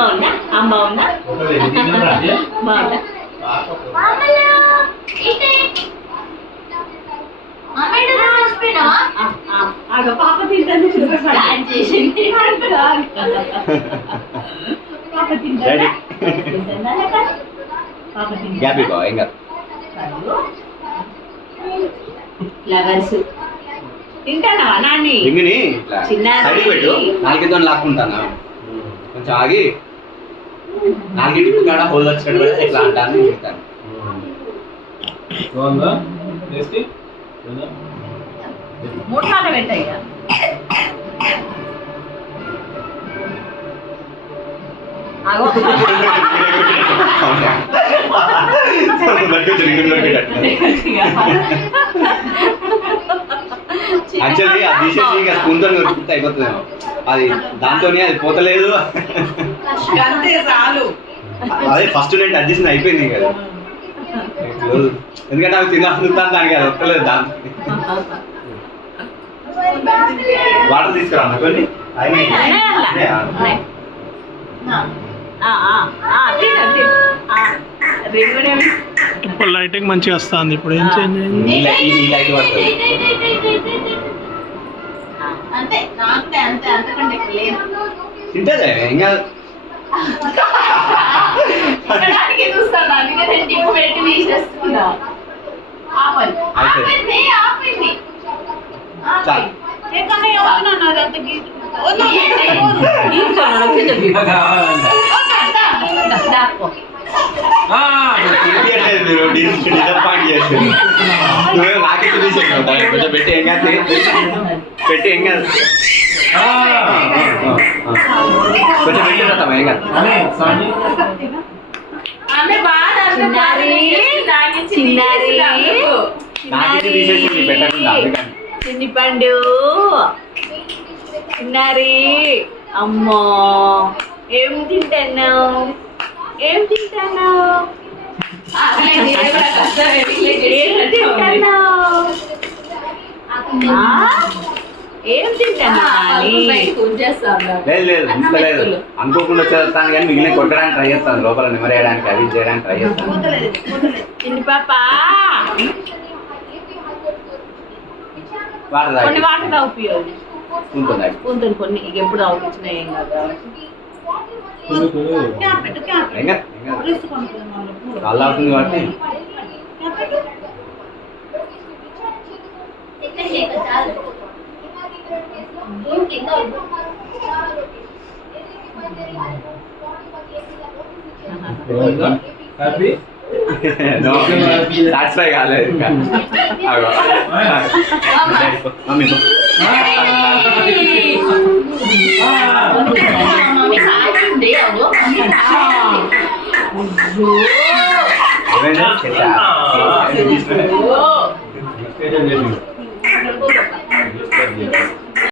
బాగున్నా అమ్మ బాగున్నా బాగున్నా పాప తింటుంది చేసింది ఫ్లవర్స్ తింటానా నాన్ని చిన్న నాలుగైదు లాక్కుంటానా కొంచెం ఆగి నాలుగింటికి కాడ హోల్ వచ్చినట్టు ఎట్లా అంటాను తింటాను మూడు సార్లు పెట్టాయి యాక్చువల్లీ అది తీసేసి ఇంకా స్పూన్తో ఉడికితే అయిపోతుందేమో అది దాంతోనే అది పోతలేదు అదే ఫస్ట్ నేను టచ్ చేసింది అయిపోయింది కదా ఎందుకంటే అవి తినాను దానికి అది వస్తలేదు దాంతో వాటర్ తీసుకురా కొన్ని ఇప్పుడు లైటింగ్ మంచిగా వస్తుంది. ఇప్పుడు ఏం చేంజ్ అయింది? నాకే చూసేసాను కొంచెం పెట్టి ఏం కాదు పెట్టి ఏం కాదు కొంచెం పెట్టి పెడతాం ఏం కాదు నాకే తీసేసి పెట్టకుండా చిన్ని పండు చిన్నారి అమ్మో ఏం తింటాను ఏం తింటాను ఏం తింటాను లేదు అనుకోకుండా వచ్చేస్తాను కానీ మిగిలిన కొట్టడానికి ట్రై చేస్తాను లోపల నిమరేయడానికి అవి చేయడానికి ట్రై చేస్తాను చిన్ని పాప కొన్ని వాటర్ తాగుతుంది స్పూన్తో కొన్ని ఇక ఎప్పుడు తాగుతున్నా ఏం కాదు అలా అవుతుంది కాబట్టి సాటిస్ఫై కాలేదు ఇంకా ఏమైనా